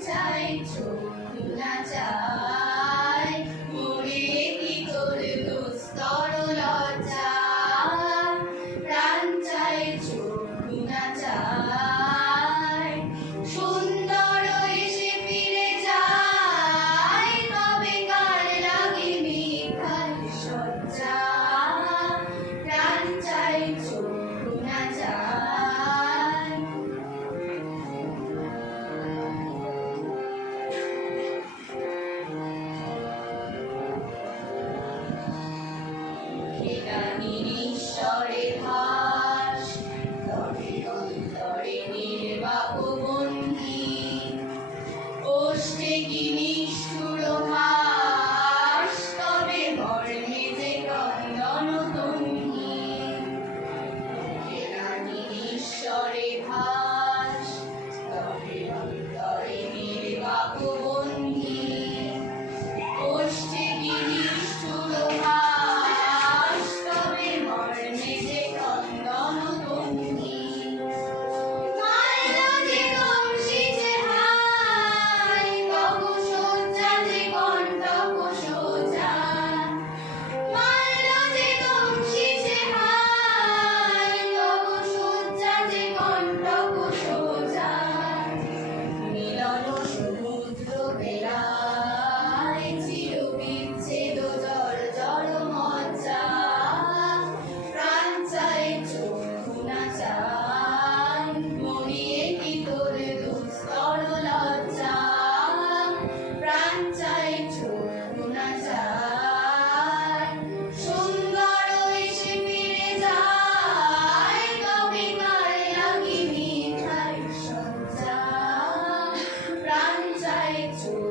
চাই চোখ না চাই মরে কি তোর দুস্তর লজ্জা প্রাণ চাই চোখ না চাই সুন্দর এসে ফিরে যায় তবে কার লাগে মিঠাই সজ্জা প্রাণ চাই চোখ না চাই ঈশ্বরে ভাস তরে অন্তরে নির্বাক বন্দী ওষ্ঠে কি নিষ্ঠুর ভাস তবে মর্মে যে ক্রন্দন তঙ্গী ঈশ্বরে ভাস তরে অন্তরে নির্বাক বন্দী ওষ্ঠে কি নিষ্ঠুর ভাস তবে মর্মে যে ক্রন্দন তঙ্গী মাইলো যে দংশিছে হাই তব শয্যা যে কণ্টক সোজা মাইলো যে দংশিছে হাই তব শয্যা যে কণ্টক সোজা মিলন সমুদ্র বেলায় চির বিচ্ছেদ জর্জর মজ্জা প্রাণ চাই চোখ না চাই মরিয়ে কি তোর দুস্তর লজ্জা প্রাণ চাই চোখ না চাই সুন্দর এসে ফিরে যায় তবে কার লাগে মিঠাই সজ্জা প্রাণ চাই চোখ